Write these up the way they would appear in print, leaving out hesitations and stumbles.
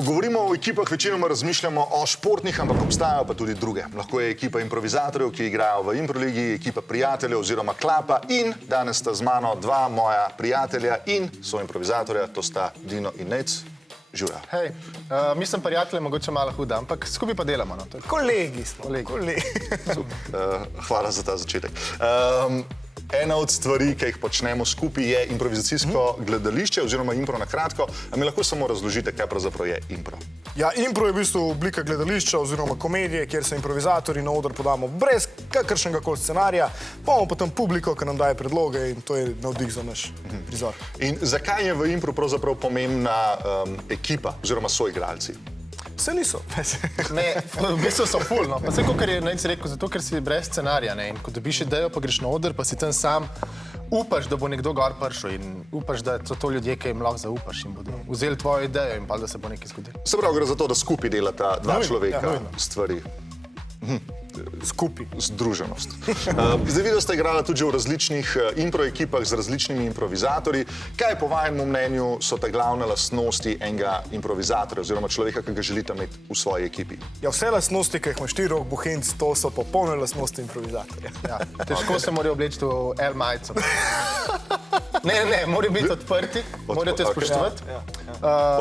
Ko govorimo o ekipah, večinoma razmišljamo o športnih, ampak obstajajo pa tudi druge. Lahko je ekipa improvizatorjev, ki igrajo v improligi, ekipa prijateljev oziroma klapa in danes sta z mano dva moja prijatelja in soimprovizatorja, to sta Dino in Nec. Živjo. Hej, mi sem prijatelj, mogoče malo huda, ampak skupaj pa delamo. No? Kolegi smo. Kolegi. Hvala za ta začetek. Ena od stvari, ki jih počnemo skupaj, je improvizacijsko gledališče oziroma impro na kratko. A mi lahko samo razložite, kaj pravzaprav je impro? Ja, impro je v bistvu oblika gledališča oziroma komedije, kjer se improvizatorji na oder podamo brez kakršnega koli scenarija, pa imamo potem publiko, ki nam daje predloge in to je navdih za naš prizor. In zakaj je v impro pravzaprav pomembna ekipa oziroma soigralci? Vse niso. Ne, v bistvu so ful, no. Pa vse, kot je Nec rekel, zato, ker si brez scenarija, ne. In ko dobiš idejo, pa greš na oder, pa si tam sam, upaš, da bo nekdo gor prišel in upaš, da so to ljudje, ki jim lahko zaupaš in bodo vzeli tvojo idejo in pa da se bo nekaj zgodilo. Se pravi, gre za to, da skupaj delata dva človeka stvari. Skupaj. Združenost. Zdaj videl ste igrala tudi že v različnih impro ekipah z različnimi improvizatorji. Kaj po vašem mnenju so te glavne lastnosti enega improvizatorja oziroma človeka, ki ga želite imeti v svoji ekipi? Ja, vse lastnosti, ki jih ima Štirok Bohinc, to so popolne lastnosti improvizatorja. Ja, težko se morajo obleči v L majico. Ne, morajo biti odprti, morajo te spoštovati.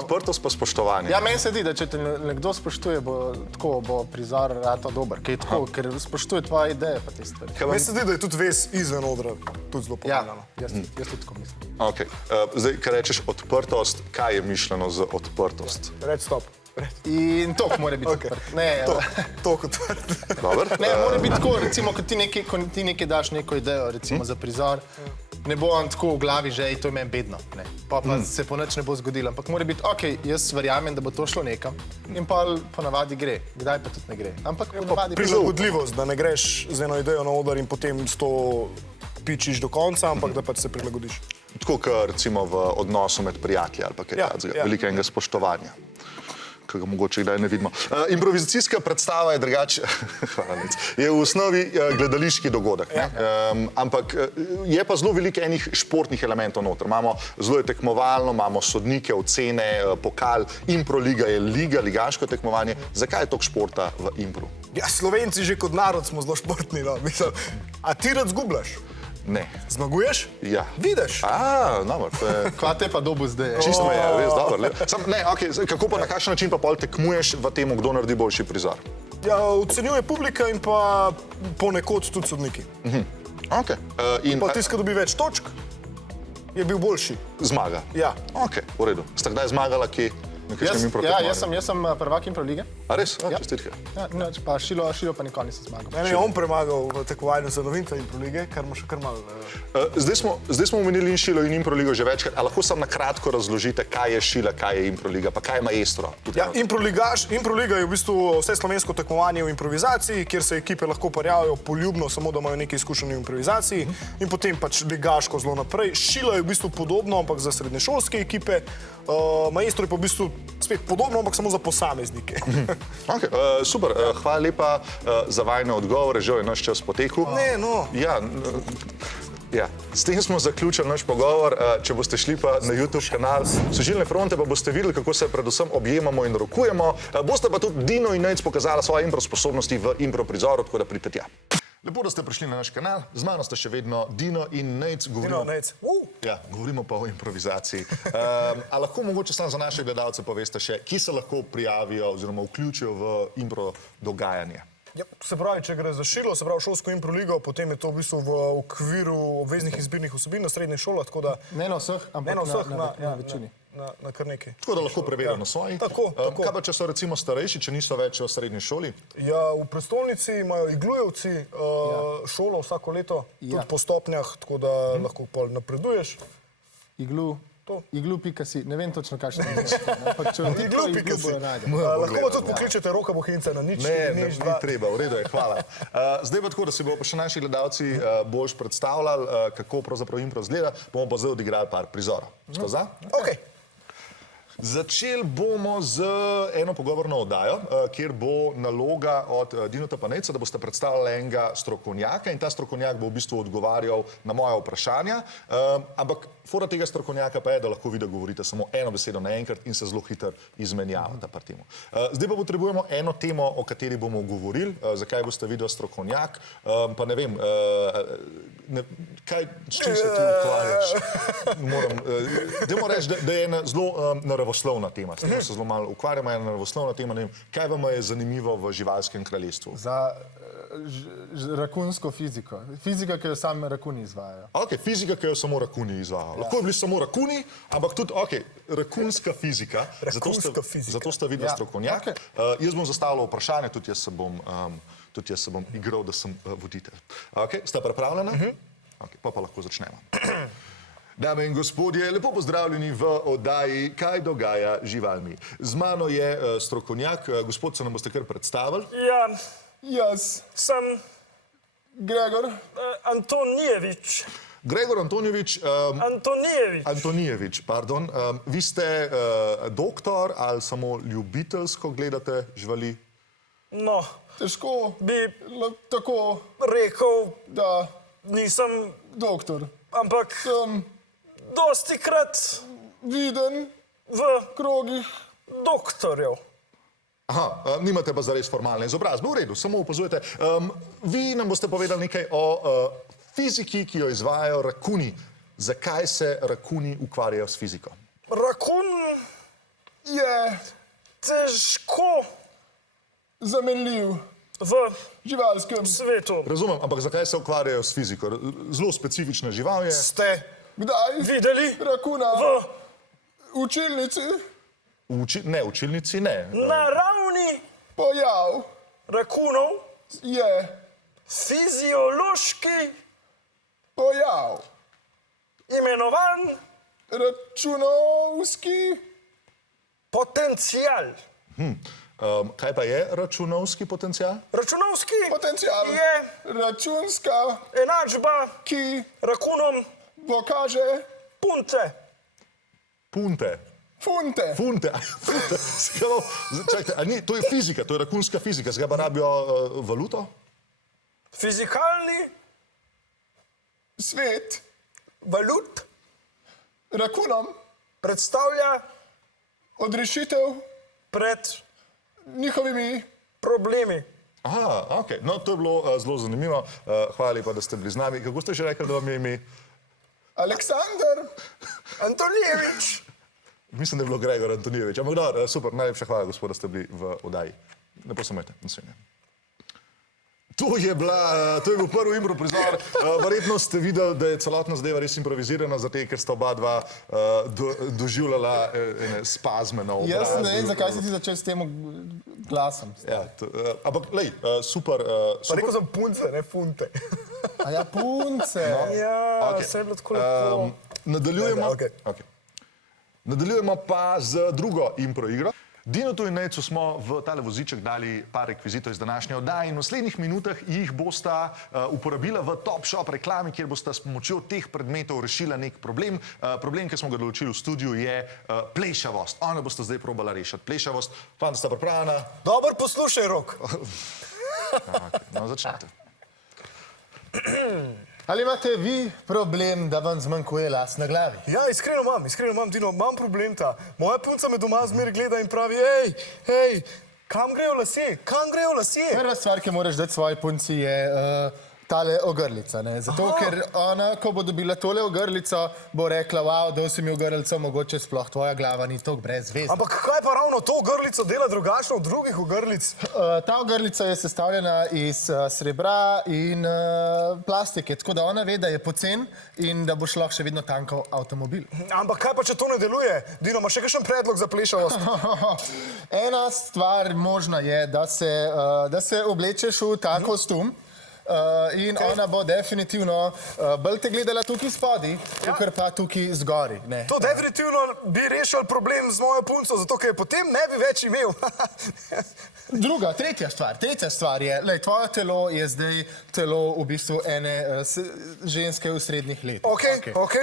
Odprtost pa spoštovanje. Ja, meni se zdi, da če te nekdo spoštuje, bo prizor rato dober, ker spoštuje tvoje ideje pa te stvari. Meni se zdi, da je tudi ves izven odra tudi zelo pomembno. Ja, jaz tudi tako mislim. Ok, zdaj, kaj rečeš odprtost, kaj je mišljeno z odprtost? Reč stop. In tok mora biti odprt. Tok odprt. Dobro. Ne, mora biti tako, recimo, ko ti nekaj daš neko idejo, recimo za prizor, ne bo on tako v glavi že, to je meni bedno, ne. Pa se po nič ne bo zgodilo, ampak mora biti, ok, jaz verjamem, da bo to šlo nekam in pa ponavadi gre, kdaj pa tudi ne gre. Ampak ponavadi prilagodljivost, da ne greš z eno idejo na oder in potem s to pičiš do konca, ampak da pač se prilagodiš. Tako, kot recimo v odnosu med prijatelji ali pa kaj takega, veliko enega spoštovanja, ki ga mogoče kdaj ne vidimo. Improvizacijska predstava je drugače, je v osnovi gledališki dogodek, ampak je pa zelo veliko enih športnih elementov noter. Imamo zelo je tekmovalno, imamo sodnike, ocene, pokal, improliga je liga, ligaško tekmovanje. Zakaj je toliko športa v impru? Ja, Slovenci že kot narod smo zelo športni, no. A ti rad zgubljaš? Ne. Zmaguješ? Ja. Vidiš? Dobro, to je... Kva te pa dobu zdaj? Čisto me je, res dobro. Ne, okej, kako pa na kakšen način pa pol tekmuješ v temu, kdo naredi boljši prizor? Ja, ocenjuje publika in pa ponekod tudi sodniki. Okej. Pa tisti, ki dobi več točk, je bil boljši. Zmaga? Ja. Okej, v redu. Sta kdaj zmagala kje? Ja, jaz sem prvak improlige. A res? Čestitke. Ja, pa Šilo pa nikoli nisem zmagal. Ne, je on premagal v tekmovanju za novinca improlige, kar mu še kar malo... Zdaj smo omenili in Šilo in improligo že večkrat. A lahko sam na kratko razložite, kaj je Šila, kaj je improliga, pa kaj je maestro? Ja, improliga je v bistvu vseslovensko tekmovanje v improvizaciji, kjer se ekipe lahko parjajo poljubno, samo da imajo nekaj izkušenj v improvizaciji in potem pač ligaško zelo naprej. Šila je v bistvu podobno, ampak za srednješolske ekipe. Maestro je pa v bistvu spet podobno, ampak samo za posameznike. Ok, super. Hvala lepa za vajne odgovore. Žal je naš čas potekel. Ne, no. Ja, s tem smo zaključili naš pogovor. Če boste šli pa na YouTube kanal Sožilne fronte, pa boste videli, kako se predvsem objemamo in rokujemo. Boste pa tudi Dino in Nec pokazala svoje impro sposobnosti v impro prizoru, tako da pridite tja. Lepo, da ste prišli na naš kanal. Z mano sta še vedno Dino in Nec. Govorimo pa o improvizaciji. A lahko mogoče samo za naše gledalce poveste še, ki se lahko prijavijo oziroma vključijo v impro dogajanje? Ja, se pravi, če gre za Šilo, se pravi šolsko improligo, potem je to v bistvu v okviru obveznih izbirnih vsebin na srednjih šolah, tako da... Ne na vseh, ampak na večini. Na kar nekaj. Tako da lahko preverijo na svoji. Tako. Kaj pa, če so recimo starejši, če niso več v srednji šoli? Ja, v prestolnici imajo Iglujevci šolo vsako leto, tudi po stopnjah, tako da lahko pol napreduješ. Iglu.si, ne vem točno, kakšno je. Iglu.si. Lahko tudi pokličete Roka Bohinca na nič. Ne, ni treba, v redu je, hvala. Zdaj pa tako, da si bomo pa še naši gledalci boljš predstavljali, kako pravzaprav impro izgleda, bomo pa zdaj odigrali par prizorov. Ste za? Ok. Začeli bomo z eno pogovorno oddajo, kjer bo naloga od Dinota pa Neca, da boste predstavljali enega strokovnjaka in ta strokovnjak bo v bistvu odgovarjal na moja vprašanja, ampak fora tega strokovnjaka pa je, da lahko vi da govorite samo eno besedo naenkrat in se zelo hitro izmenjavate pri temu. Zdaj pa potrebujemo eno temo, o kateri bomo govorili, zakaj boste video strokovnjak, pa ne vem, s čim se ti ukvarjaš? Dajmo reči, da je ena zelo naravoslovna tema, s tem se zelo malo ukvarjamo, ena naravoslovna tema, ne vem, kaj vam je zanimivo v živalskem kraljestvu? Za rakunsko fiziko. Fizika, ki jo sami rakuni izvajajo. Ok, fizika, ki jo samo rakuni izvajajo. Lahko je bili samo rakuni, ampak tudi, ok, rakunska fizika, zato ste video strokovnjak. Jaz bom zastavljal vprašanje, tudi jaz se bom igral, da sem voditelj. Ok, sta pripravljena? Ok, pa lahko začnemo. Dame in gospodje, lepo pozdravljeni v oddaji Kaj dogaja z živalmi. Z mano je strokovnjak, gospod, se nam boste kar predstavili? Ja, Jaz sem Gregor. Antonijevič. Gregor Antonijevič, pardon. Vi ste doktor ali samo ljubiteljsko gledate živali? No, Težko bi tako, rekel, da nisem, doktor. ampak Sem dosti krat viden v krogih. doktorjev. Aha, nimate pa zares formalne izobrazbe, v redu, samo opazujete. Vi nam boste povedali nekaj o fiziki, ki jo izvajajo rakuni. Zakaj se rakuni ukvarjajo s fiziko? Rakun Je težko zamenljiv v živalskem. svetu. Razumem, ampak zakaj se ukvarjajo s fiziko? Zelo specifična žival je. Ste Kdaj? videli Rakuna v v učilnici. Ne, v učilnici ne. naravni Pojav rakunov je fiziološki pojav. imenovan Računovski potencial. Kaj pa je računovski potencial? Računovski potencial. je Računska, enačba ki rakunom pokaže punte. Punte. funte. Funte. Čakajte, a ni, to je fizika, to je rakunska fizika. Zdaj pa rabijo valuto? Fizikalni Svet valut rakunom predstavlja odrešitev pred njihovimi problemi. Aha, ok. No, to je bilo zelo zanimivo. Hvala lepa, da ste bili z nami. Kako ste že rekli, da vam je ime? Aleksandar Antonijevič. Mislim, da je bilo Gregor Antonijevič. Ampak dobro, super, najlepša hvala, gospod, da ste bili v oddaji. Lepo se imejte, nasvidenje. To je bil prvi impro prizor. Verjetno ste videli, da je celotna zadeva res improvizirana, zato ker sta oba dva doživljala spazme na obrazu. Jaz ne vem, zakaj si ti začel s tem glasom. Ja, ampak, lej, super. Pa rekel sem punce, ne funte. A ja, punce. Ja, okej. se je bilo tako lepo. Nadaljujemo. Okej. Okay. Nadaljujemo pa z drugo impro igro. Dinotu in Nejcu smo v tale voziček dali par rekvizitov iz današnje oddaje in v naslednjih minutah jih bosta uporabila v Top Shop reklami, kjer bosta s pomočjo teh predmetov rešila nek problem. Problem, ki smo ga določili v studiu, je plešavost. Ona bosta zdaj probala rešiti plešavost. Fanta, sta pripravljena? Dobro, poslušaj, Rok. No, začnite. Ali imate vi problem, da vam zmanjkuje las na glavi? Ja, iskreno imam, Dino, imam problem ta. Moja punca me doma zmeraj gleda in pravi, hej, kam grejo lasje? Prva stvar, ki moraš dati svoji punci, je tale ogrlica. Ne? Zato, ker ona, ko bo dobila tole ogrlico, bo rekla, wow, dal si mi ogrlico, mogoče sploh tvoja glava ni toliko brezvezna. Ampak kaj pa ravno to ogrlico dela drugačno od drugih ogrlic? Ta ogrlica je sestavljena iz srebra in plastike, tako da ona ve, da je pocen in da boš lahko še vedno tankal avtomobil. Ampak kaj pa, če to ne deluje? Dino, imaš še kakšen predlog za plešavost? Ena stvar možna je, da se oblečeš v ta kostum. In ona bo definitivno bolj te gledala tukaj spodaj, kakor pa tukaj zgori. Ne. To definitivno bi rešil problem z mojo punco, zato ker je potem ne bi več imel. Tretja stvar je, lej, tvoje telo je zdaj telo v bistvu ene ženske v srednjih letih. Ok,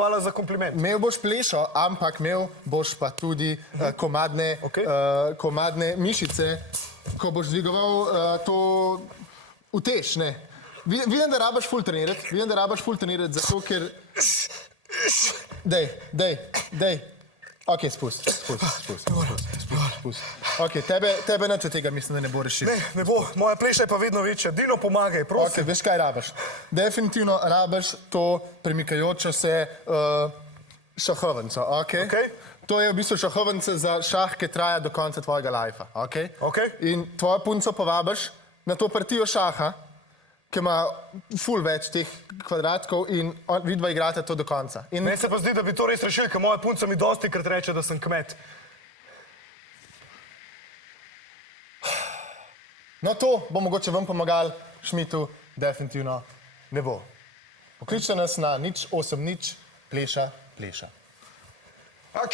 hvala za kompliment. Imel boš plešo, ampak imel boš pa tudi komadne mišice, ko boš dvigoval to utež, ne. Vidim, da rabaš ful trenirati, zato ker Dej. Ok, spusti. Ok, tebe nič od tega mislim, da ne bo rešil. Ne bo, moja pleša je pa vedno večja. Dino, pomagaj, Ok, prosim. veš kaj rabiš? Definitivno rabiš to premikajočo se šahovnico, ok? Okej. To je v bistvu šahovnica za šah, ki traja do konca tvojega lajfa, ok? Okej. In tvojo punco povabiš na to partijo šaha, ki ima ful več teh kvadratkov in vidva igrate to do konca. In Meni se pa zdi, da bi to res rešili, ker moja punca mi dosti krat reče, da sem kmet. no to bo mogoče vam pomagal, Šmitu definitivno ne bo. Pokličite nas na 080 pleša. Ok,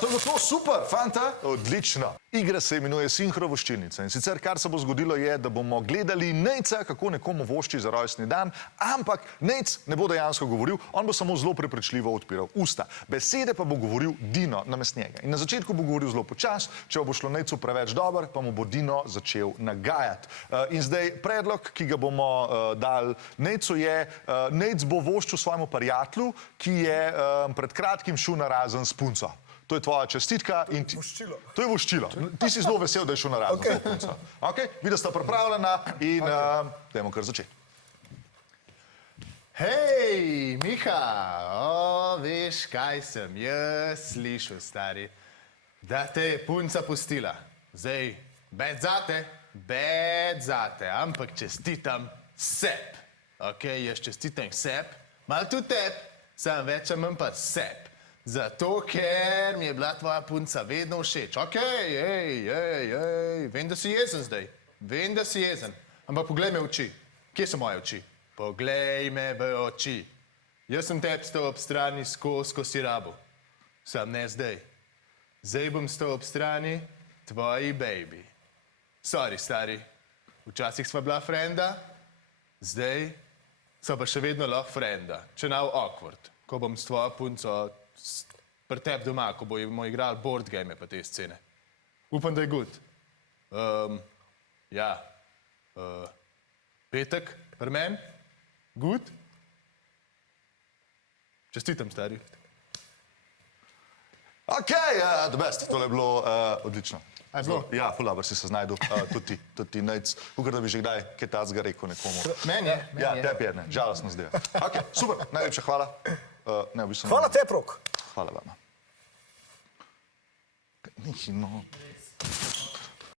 to bo to super, fanta. Odlično. Igra se imenuje Sinhrovoščilnica in sicer kar se bo zgodilo je, da bomo gledali Nejca, kako nekomu vošči za rojstni dan, ampak Nejc ne bo dejansko govoril, on bo samo zelo prepričljivo odpiral usta. Besede pa bo govoril Dino namesto njega. In na začetku bo govoril zelo počas, če bo šlo Nejcu preveč dobro, pa mu bo Dino začel nagajati. In zdaj predlog, ki ga bomo dali Nejcu je, Nejc bo voščil svojemu prijatelju, ki je pred kratkim šel narazen s punco. To je tvoja čestitka in ti... Voščilo. To je voščilo. Ti si zelo vesel, da je šel narazen s to punco. Ok, vidite, sta pripravljena in dajmo kar začeti. Hej, Miha, veš, kaj sem jaz slišal, stari, da te je punca pustila. Zdaj, bed zate, ampak čestitam sep. Ok, jaz čestitam sep, malo tudi tep, sam več ali manj pa sep. Zato, ker mi je bila tvoja punca vedno všeč. Ok, vem, da si jezen zdaj. Vem, da si jezen. Ampak poglej me v oči. Kje so moje oči? Poglej me v oči. Jaz sem tebi stal ob strani skozi, ko si rabil. Sam ne zdaj. Zdaj bom stal ob strani tvoji baby. Sorry, stari. Včasih sva bila frenda, zdaj sva pa še vedno lahko frenda. Če nav awkward, ko bom s tvojo punco pri tebi doma, ko bomo igrali board game pa te scene. Upam, da je good. Petek, pri meni? Good? Čestitam, stari. Ok, the best, tole je bilo odlično. A je bilo? Ja, ful dobro si se znajdel, tudi ti Nejc, kakor da bi že kdaj kaj tacga rekel nekomu. Meni je. Ja, tebi je, ne, žalostno zdaj. Ok, super, najlepša hvala. Ne, v bistvu Hvala te, Prok. Hvala vama. Nehaj, no.